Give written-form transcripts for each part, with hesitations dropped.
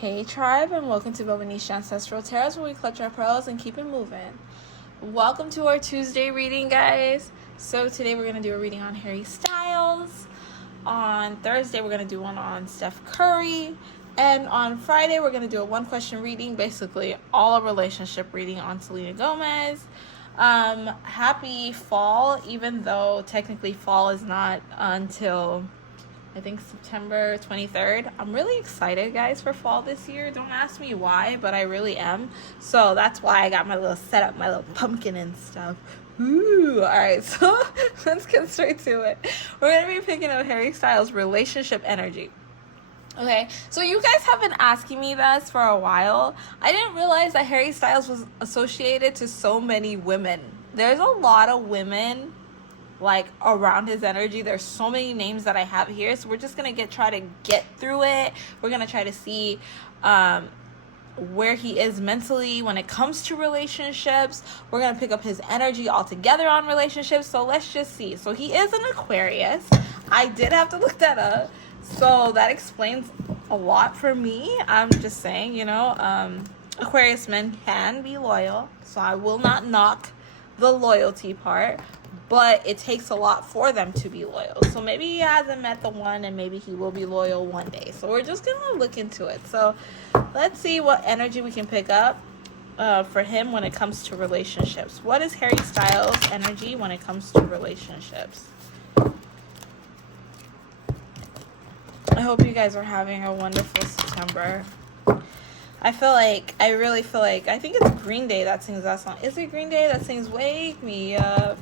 Hey tribe, and welcome to Bobo-Nesha Ancestral Tarot, where we clutch our pearls and keep it moving. Welcome to our Tuesday reading, guys. So today we're going to do a reading on Harry Styles. On Thursday we're going to do one on Steph Curry. And on Friday we're going to do a one question reading, basically all a relationship reading on Selena Gomez. Happy fall, even though technically fall is not until I think September 23rd. I'm really excited, guys, for fall this year. Don't ask me why, but I really am. So that's why I got my little setup, my little pumpkin and stuff. Ooh, all right, so let's get straight to it. We're going to be picking up Harry Styles' relationship energy. Okay, so you guys have been asking me this for a while. I didn't realize that Harry Styles was associated to so many women. There's a lot of women like around his energy. There's so many names that I have here, so we're just gonna try to get through it. We're gonna try to see where he is mentally when it comes to relationships. We're gonna pick up his energy altogether on relationships. So let's just see. So he is an Aquarius. I did have to look that up, so that explains a lot for me. I'm just saying, Aquarius men can be loyal, so I will not knock the loyalty part, but it takes a lot for them to be loyal. So maybe he hasn't met the one, and maybe he will be loyal one day. So we're just gonna look into it. So let's see what energy we can pick up for him when it comes to relationships. What is Harry Styles' energy when it comes to relationships? I hope you guys are having a wonderful September. I really feel like, I think it's Green Day that sings that song. Is it Green Day that sings Wake Me Up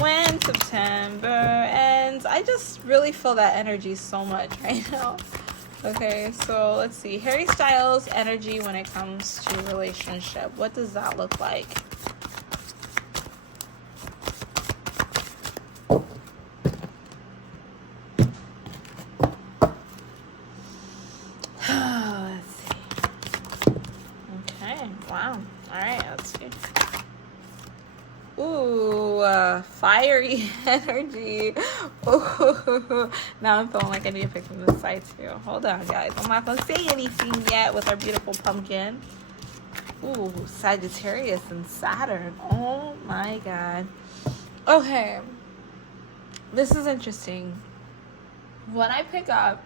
When September Ends? I just really feel that energy so much right now. Okay, so let's see. Harry Styles' energy when it comes to relationship. What does that look like? Wow. All right, let's see. Ooh, fiery energy. Ooh. Now I'm feeling like I need to pick from this side too. Hold on, guys. I'm not going to say anything yet with our beautiful pumpkin. Ooh, Sagittarius and Saturn. Oh my God. Okay. This is interesting. What I pick up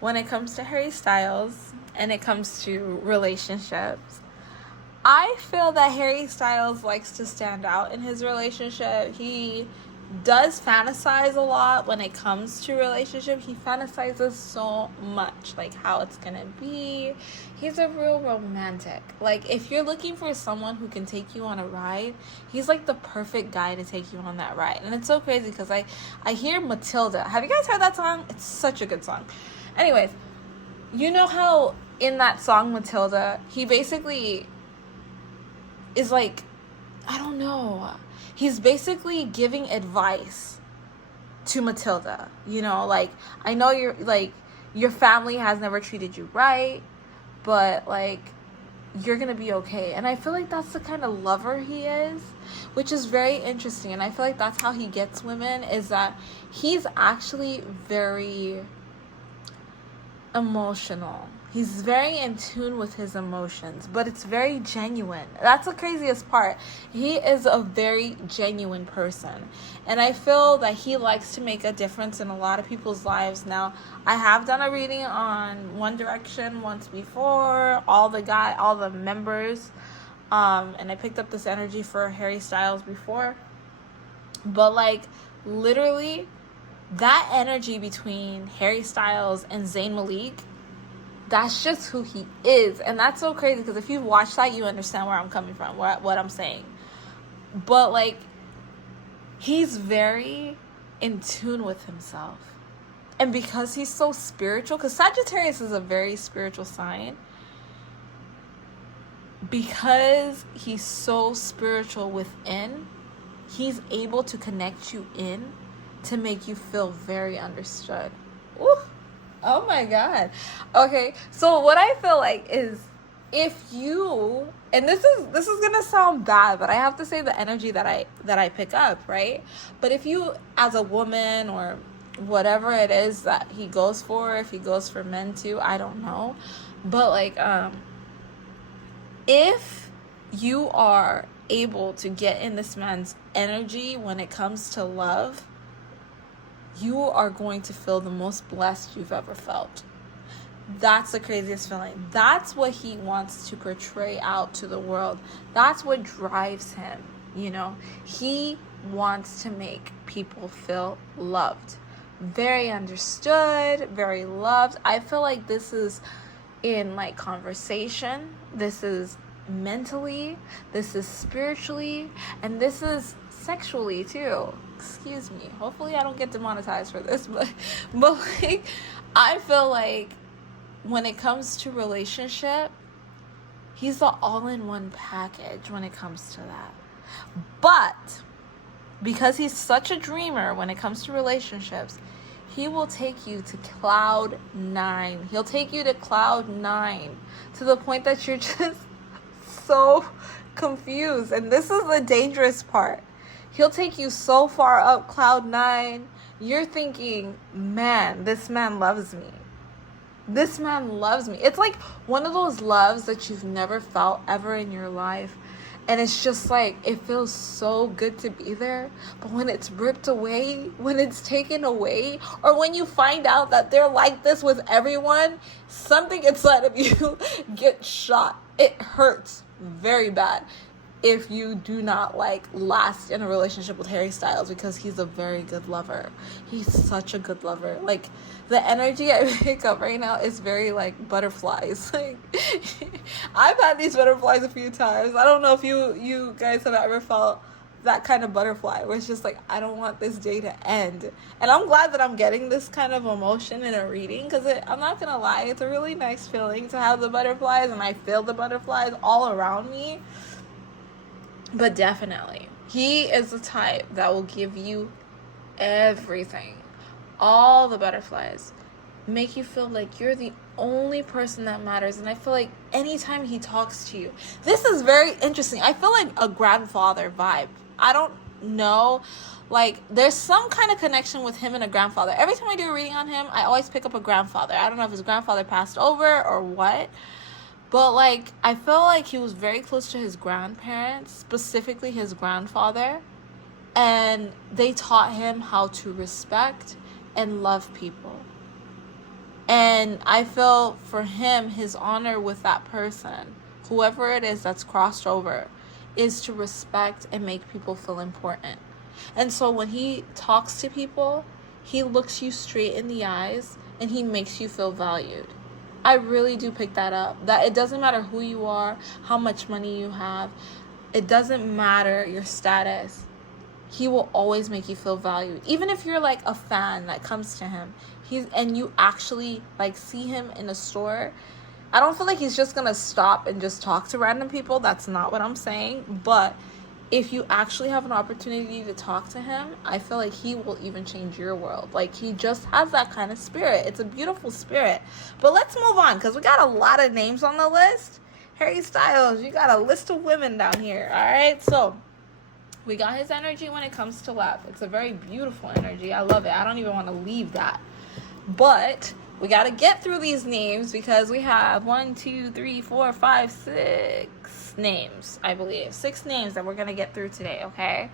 when it comes to Harry Styles and it comes to relationships, I feel that Harry Styles likes to stand out in his relationship. He does fantasize a lot when it comes to relationship. He fantasizes so much, like how it's gonna be. He's a real romantic. Like, if you're looking for someone who can take you on a ride, he's like the perfect guy to take you on that ride. And it's so crazy because I hear Matilda. Have you guys heard that song? It's such a good song. Anyways, you know how in that song Matilda, he basically is like, I don't know, he's basically giving advice to Matilda, like, I know your family has never treated you right, but like, you're gonna be okay. And I feel like that's the kind of lover he is, which is very interesting. And I feel like that's how he gets women, is that he's actually very emotional. He's very in tune with his emotions, but it's very genuine. That's the craziest part. He is a very genuine person, and I feel that he likes to make a difference in a lot of people's lives. Now, I have done a reading on One Direction once before, all the members, and I picked up this energy for Harry Styles before, but like, literally, that energy between Harry Styles and Zayn Malik, that's just who he is. And that's so crazy, because if you watch that, you understand where I'm coming from, what I'm saying. But like, he's very in tune with himself. And because he's so spiritual, because Sagittarius is a very spiritual sign, because he's so spiritual within, he's able to connect you in to make you feel very understood. Ooh. Oh my God. Okay, so what I feel like is, if you, and this is gonna sound bad, but I have to say the energy that I pick up, right? But if you, as a woman or whatever it is that he goes for, if he goes for men too, I don't know. But like, if you are able to get in this man's energy when it comes to love, you are going to feel the most blessed you've ever felt. That's the craziest feeling. That's what he wants to portray out to the world. That's what drives him, you know. He wants to make people feel loved, very understood, very loved. I feel like this is in like conversation, this is mentally, this is spiritually, and this is sexually too. Excuse me, hopefully I don't get demonetized for this, but like, I feel like when it comes to relationship, he's the all-in-one package when it comes to that. But because he's such a dreamer when it comes to relationships, he will take you to cloud 9. He'll take you to cloud 9 to the point that you're just so confused. And this is the dangerous part. He'll take you so far up cloud 9, you're thinking, man, this man loves me. This man loves me. It's like one of those loves that you've never felt ever in your life. And it's just like, it feels so good to be there. But when it's ripped away, when it's taken away, or when you find out that they're like this with everyone, something inside of you gets shot. It hurts very bad if you do not like last in a relationship with Harry Styles, because he's a very good lover. He's such a good lover. Like, the energy I pick up right now is very like butterflies. Like, I've had these butterflies a few times. I don't know if you guys have ever felt that kind of butterfly where it's just like, I don't want this day to end. And I'm glad that I'm getting this kind of emotion in a reading, because I'm not gonna lie, it's a really nice feeling to have the butterflies, and I feel the butterflies all around me. But definitely, he is the type that will give you everything, all the butterflies, make you feel like you're the only person that matters. And I feel like anytime he talks to you, this is very interesting. I feel like a grandfather vibe. I don't know, like there's some kind of connection with him and a grandfather. Every time I do a reading on him, I always pick up a grandfather. I don't know if his grandfather passed over or what. But, like, I feel like he was very close to his grandparents, specifically his grandfather. And they taught him how to respect and love people. And I feel for him, his honor with that person, whoever it is that's crossed over, is to respect and make people feel important. And so when he talks to people, he looks you straight in the eyes and he makes you feel valued. I really do pick that up. That it doesn't matter who you are, how much money you have. It doesn't matter your status. He will always make you feel valued. Even if you're like a fan that comes to him, and you actually like see him in a store, I don't feel like he's just gonna stop and just talk to random people. That's not what I'm saying. But if you actually have an opportunity to talk to him, I feel like he will even change your world. Like, he just has that kind of spirit. It's a beautiful spirit. But let's move on, because we got a lot of names on the list. Harry Styles, you got a list of women down here. All right, so we got his energy when it comes to love. It's a very beautiful energy. I love it. I don't even want to leave that. But we got to get through these names, because we have 6 names, I believe. 6 names that we're going to get through today, okay?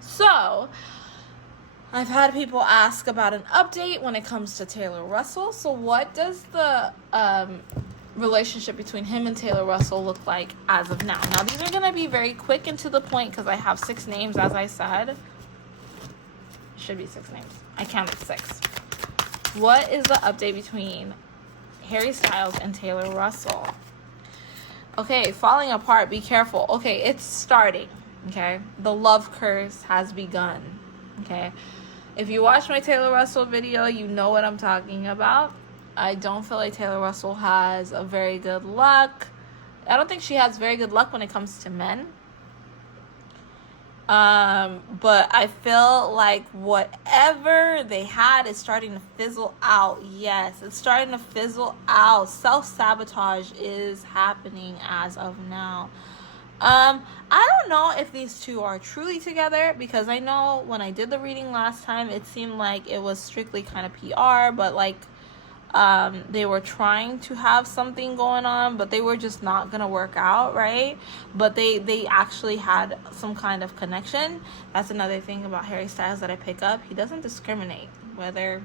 So, I've had people ask about an update when it comes to Taylor Russell. So, what does the relationship between him and Taylor Russell look like as of now? Now, these are going to be very quick and to the point, because I have 6 names, as I said. Should be 6 names. I counted 6. What is the update between Harry Styles and Taylor Russell? Okay, falling apart, be careful. Okay, it's starting, okay? The love curse has begun, okay? If you watch my Taylor Russell video, you know what I'm talking about. I don't feel like Taylor Russell has a very good luck. I don't think she has very good luck when it comes to men. But I feel like whatever they had is starting to fizzle out. Yes, it's starting to fizzle out. Self-sabotage is happening as of now. I don't know if these two are truly together, because I know when I did the reading last time, it seemed like it was strictly kind of PR, but like they were trying to have something going on, but they were just not gonna work out, right? But they actually had some kind of connection. That's another thing about Harry Styles that I pick up. He doesn't discriminate whether...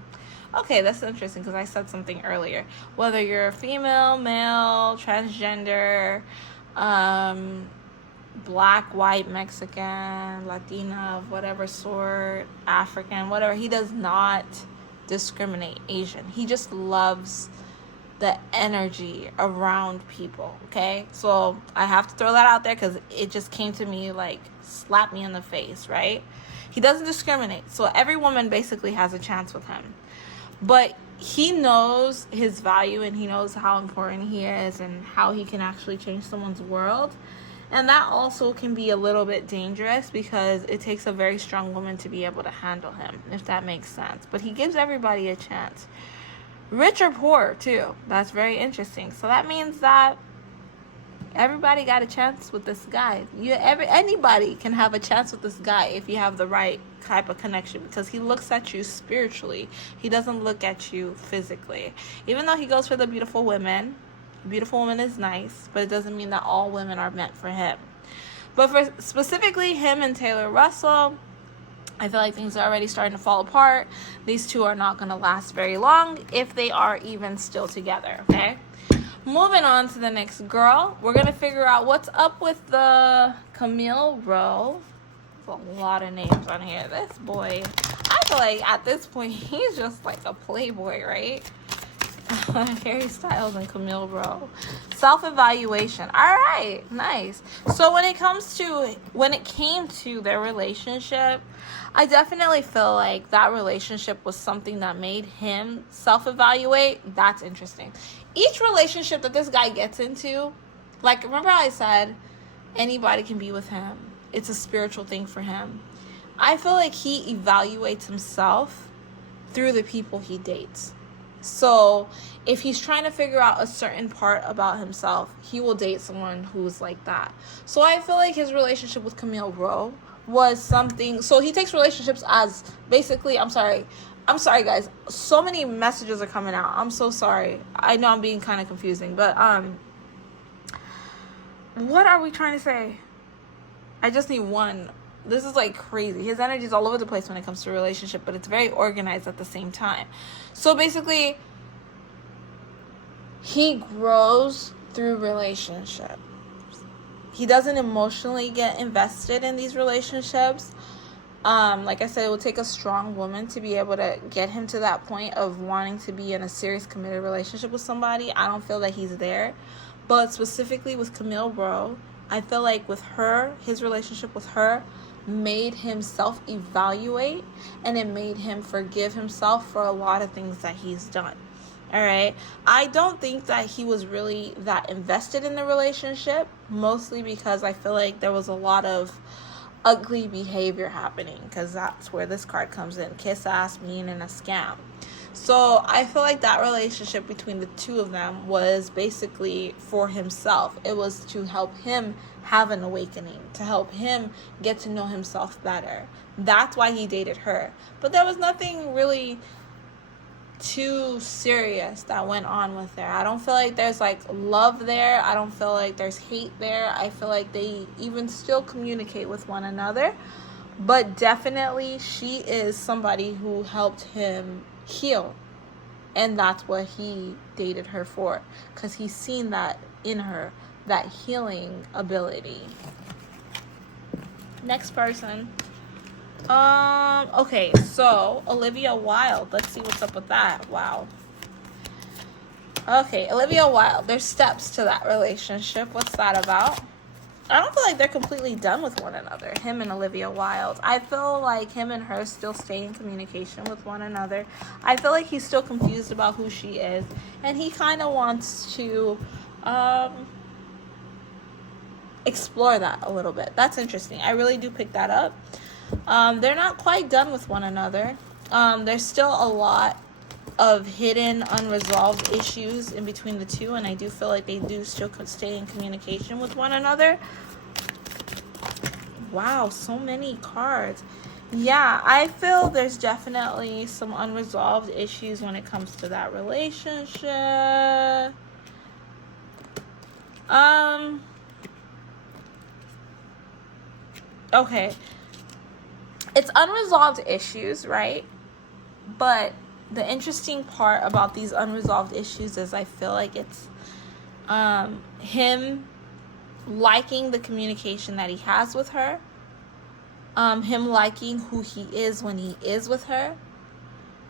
Okay, that's interesting, because I said something earlier. Whether you're a female, male, transgender, black, white, Mexican, Latina, of whatever sort, African, whatever, he does not discriminate. Asian, he just loves the energy around people. Okay, so I have to throw that out there because it just came to me, like, slap me in the face, right? He doesn't discriminate, so every woman basically has a chance with him. But he knows his value, and he knows how important he is and how he can actually change someone's world. And that also can be a little bit dangerous, because it takes a very strong woman to be able to handle him, if that makes sense. But he gives everybody a chance. Rich or poor, too. That's very interesting. So that means that everybody got a chance with this guy. Anybody can have a chance with this guy if you have the right type of connection, because he looks at you spiritually. He doesn't look at you physically. Even though he goes for the beautiful women, beautiful woman is nice, but it doesn't mean that all women are meant for him. But for specifically him and Taylor Russell, I feel like things are already starting to fall apart. These two are not going to last very long, if they are even still together, okay? Moving on to the next girl, we're going to figure out what's up with the Camille Row. There's a lot of names on here. This boy, I feel like at this point, he's just like a playboy, right? Harry Styles and Camille Row. Self-evaluation. All right, nice. So when it came to their relationship, I definitely feel like that relationship was something that made him self-evaluate. That's interesting. Each relationship that this guy gets into, like, remember how I said anybody can be with him? It's a spiritual thing for him. I feel like he evaluates himself through the people he dates. So if he's trying to figure out a certain part about himself, he will date someone who's like that. So I feel like his relationship with Camille Row was something. So he takes relationships as basically, I'm sorry guys, so many messages are coming out. I'm so sorry. I know I'm being kind of confusing, but what are we trying to say? I just need one. This is like crazy. His energy is all over the place when it comes to a relationship, but it's very organized at the same time. So basically, he grows through relationships. He doesn't emotionally get invested in these relationships. Like I said, it will take a strong woman to be able to get him to that point of wanting to be in a serious, committed relationship with somebody. I don't feel that he's there. But specifically with Camille Row, I feel like with her, his relationship with her made him self-evaluate, and it made him forgive himself for a lot of things that he's done. All right. I don't think that he was really that invested in the relationship, mostly because I feel like there was a lot of ugly behavior happening, because that's where this card comes in. Kiss ass, mean, and a scam. So I feel like that relationship between the two of them was basically for himself. It was to help him have an awakening, to help him get to know himself better. That's why he dated her. But there was nothing really too serious that went on with her. I don't feel like there's like love there. I don't feel like there's hate there. I feel like they even still communicate with one another. But definitely she is somebody who helped him heal, and that's what he dated her for, because he's seen that in her, that healing ability. Next person. Okay, so Olivia Wild. Let's see what's up with that. Wow. Okay, Olivia Wild. There's steps to that relationship. What's that about? I don't feel like they're completely done with one another, him and Olivia Wild. I feel like him and her still stay in communication with one another. I feel like he's still confused about who she is, and he kind of wants to explore that a little bit. That's interesting. I really do pick that up. They're not quite done with one another. There's still a lot of hidden, unresolved issues in between the two, and I do feel like they do still stay in communication with one another. Wow, so many cards. Yeah, I feel there's definitely some unresolved issues when it comes to that relationship. Okay. It's unresolved issues, right? But the interesting part about these unresolved issues is I feel like it's him liking the communication that he has with her, him liking who he is when he is with her,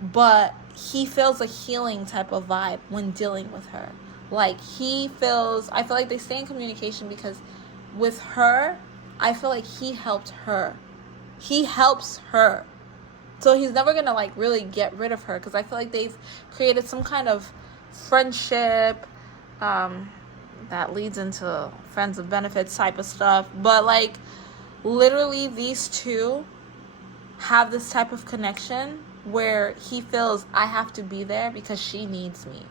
but he feels a healing type of vibe when dealing with her. Like I feel like they stay in communication because with her, I feel like he helped her. He helps her. So he's never going to like really get rid of her because I feel like they've created some kind of friendship that leads into friends of benefits type of stuff. But like literally these two have this type of connection where he feels I have to be there because she needs me.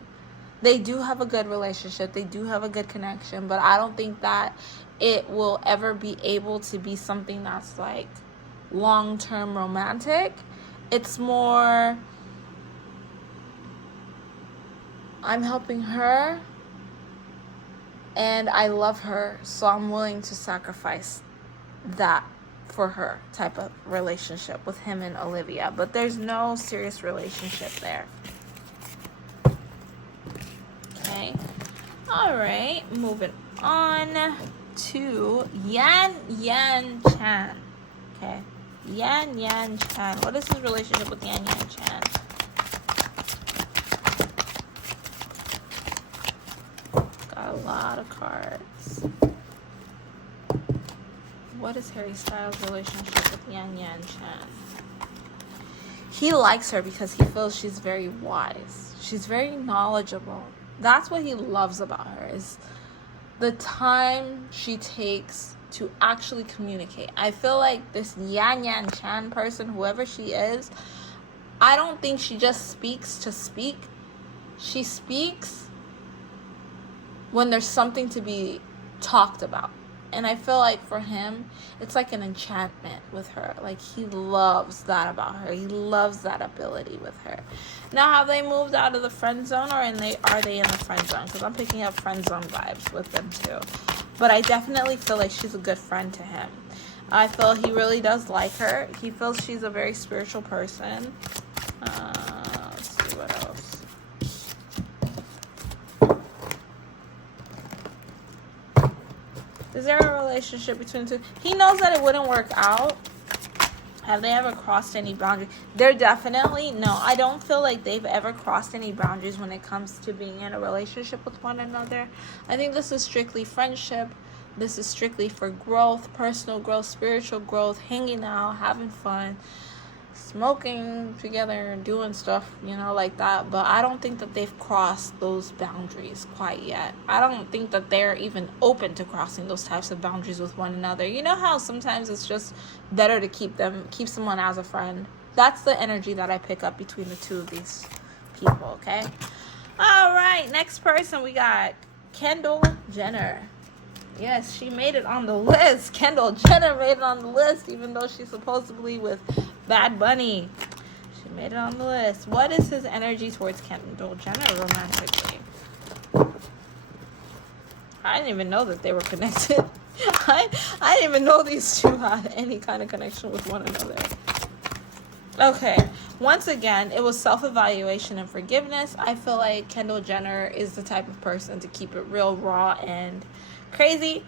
They do have a good relationship. They do have a good connection. But I don't think that it will ever be able to be something that's like long-term romantic. It's more I'm helping her and I love her, so I'm willing to sacrifice that for her type of relationship with him and Olivia. But there's no serious relationship there. Okay. All right. Moving on to Yan Chan. Okay. Yan Chan. What is his relationship with Yan Chan? Got a lot of cards. What is Harry Styles' relationship with Yan Chan? He likes her because he feels she's very wise. She's very knowledgeable. That's what he loves about her, is the time she takes to actually communicate. I feel like this Yan Chan person, whoever she is, I don't think she just speaks to speak. She speaks when there's something to be talked about. And I feel like for him, it's like an enchantment with her. Like he loves that about her. He loves that ability with her. Now, have they moved out of the friend zone, or are they in the friend zone? Because I'm picking up friend zone vibes with them too. But I definitely feel like she's a good friend to him. I feel he really does like her. He feels she's a very spiritual person. Let's see what else. Is there a relationship between the two? He knows that it wouldn't work out. Have they ever crossed any boundaries? They're definitely, no, I don't feel like they've ever crossed any boundaries when it comes to being in a relationship with one another. I think this is strictly friendship. This is strictly for growth, personal growth, spiritual growth, hanging out, having fun, smoking together, doing stuff, like that. But I don't think that they've crossed those boundaries quite yet. I don't think that they're even open to crossing those types of boundaries with one another. You know how sometimes it's just better to keep someone as a friend? That's the energy that I pick up between the two of these people, okay? All right, next person we got Kendall Jenner. Yes, she made it on the list. Kendall Jenner made it on the list, even though she's supposedly with Bad Bunny. She made it on the list. What is his energy towards Kendall Jenner romantically? I didn't even know that they were connected. I didn't even know these two had any kind of connection with one another. Okay, once again, it was self-evaluation and forgiveness. I feel like Kendall Jenner is the type of person to keep it real raw and crazy.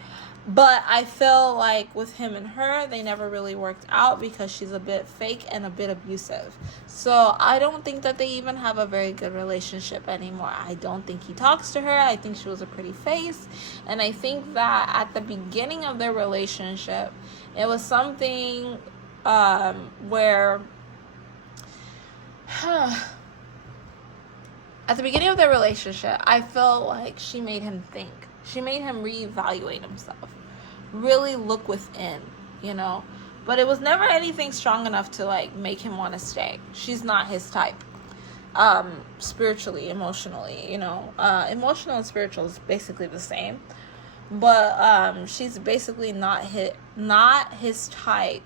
But I feel like with him and her, they never really worked out because she's a bit fake and a bit abusive. So I don't think that they even have a very good relationship anymore. I don't think he talks to her. I think she was a pretty face. And I think that at the beginning of their relationship, it was something where... At the beginning of their relationship, I felt like she made him think. She made him reevaluate himself. Really look within, But it was never anything strong enough to, like, make him want to stay. She's not his type. Spiritually, emotionally, emotional and spiritual is basically the same. but she's basically not his type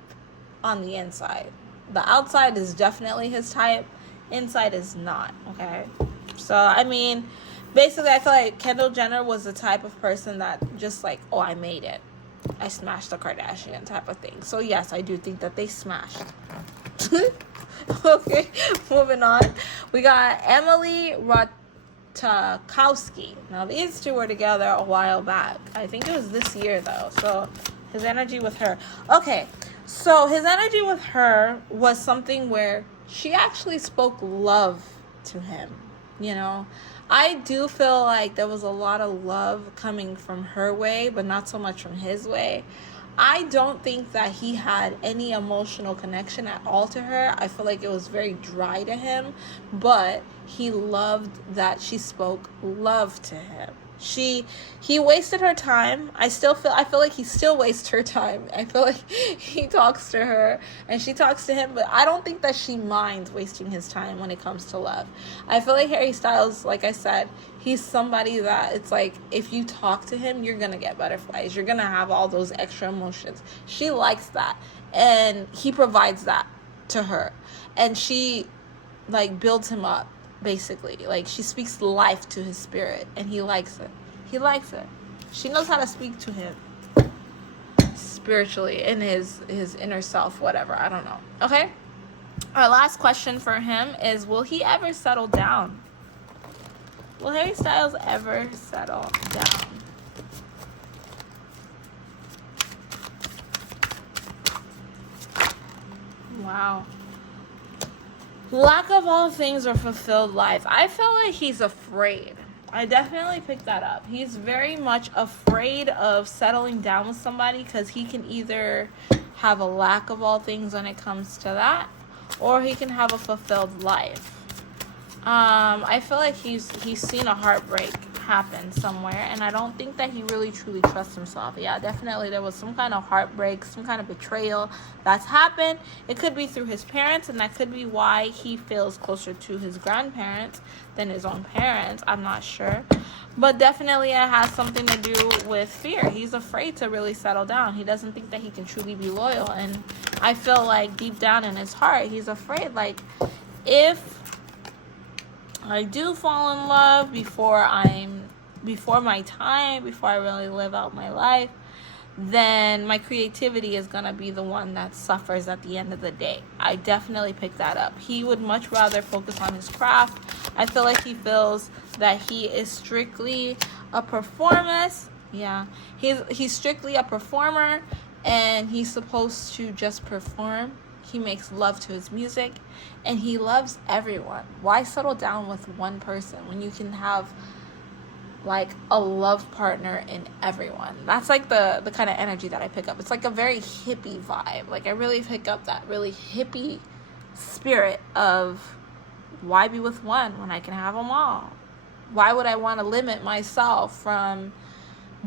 on the inside. The outside is definitely his type, inside is not. Okay, so I mean, basically I feel like Kendall Jenner was the type of person that just like, oh, I made it, I smashed the Kardashian type of thing. So yes, I do think that they smashed. Okay, moving on, we got Emilyrowski. Now these two were together a while back. I think it was this year though. So his energy with her. Okay, so his energy with her was something where she actually spoke love to him. You know, I do feel like there was a lot of love coming from her way, but not so much from his way. I don't think that he had any emotional connection at all to her. I feel like it was very dry to him, but he loved that she spoke love to him. He wasted her time. I feel like he still wastes her time. I feel like he talks to her and she talks to him, but I don't think that she minds wasting his time when it comes to love. I feel like Harry Styles, like I said, he's somebody that it's like if you talk to him, you're gonna get butterflies. You're gonna have all those extra emotions. She likes that, and he provides that to her, and she like builds him up. Basically, like she speaks life to his spirit, and he likes it. He likes it. She knows how to speak to him spiritually in his inner self, whatever. I don't know. Okay. Our last question for him is: will he ever settle down? Will Harry Styles ever settle down? Wow. Lack of all things or fulfilled life. I feel like he's afraid. I definitely picked that up. He's very much afraid of settling down with somebody because he can either have a lack of all things when it comes to that, or he can have a fulfilled life. I feel like he's seen a heartbreak happen somewhere, and I don't think that he really truly trusts himself. Yeah, definitely there was some kind of heartbreak, some kind of betrayal that's happened. It could be through his parents, and that could be why he feels closer to his grandparents than his own parents. I'm not sure, but definitely it has something to do with fear. He's afraid to really settle down. He doesn't think that he can truly be loyal, and I feel like deep down in his heart he's afraid, like, if I do fall in love before my time, before I really live out my life, then my creativity is going to be the one that suffers at the end of the day. I definitely picked that up. He would much rather focus on his craft. I feel like he feels that he is strictly a performance. Yeah, he's strictly a performer, and he's supposed to just perform. He makes love to his music, and he loves everyone. Why settle down with one person when you can have like a love partner in everyone? That's like the kind of energy that I pick up. It's like a very hippie vibe. Like I really pick up that really hippie spirit of why be with one when I can have them all? Why would I want to limit myself from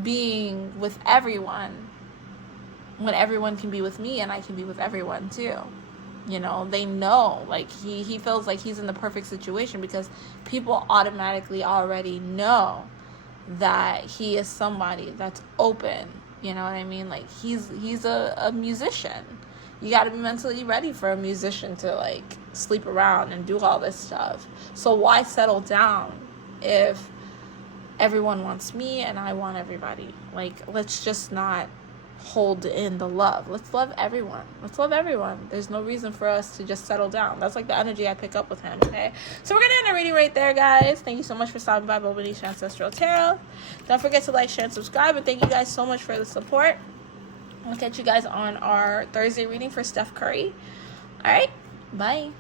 being with everyone when everyone can be with me and I can be with everyone too? You know, they know, like he feels like he's in the perfect situation because people automatically already know that he is somebody that's open. You know what I mean? Like he's a musician. You got to be mentally ready for a musician to like sleep around and do all this stuff. So why settle down if everyone wants me and I want everybody? Like, let's just not hold in the love. Let's love everyone. Let's love everyone. There's no reason for us to just settle down. That's like the energy I pick up with him. Okay, so we're gonna end the reading right there, guys. Thank you so much for stopping by Bobo-Nesha Ancestral Tarot. Don't forget to like, share, and subscribe, and thank you guys so much for the support. I'll catch you guys on our Thursday reading for Steph Curry. All right, bye.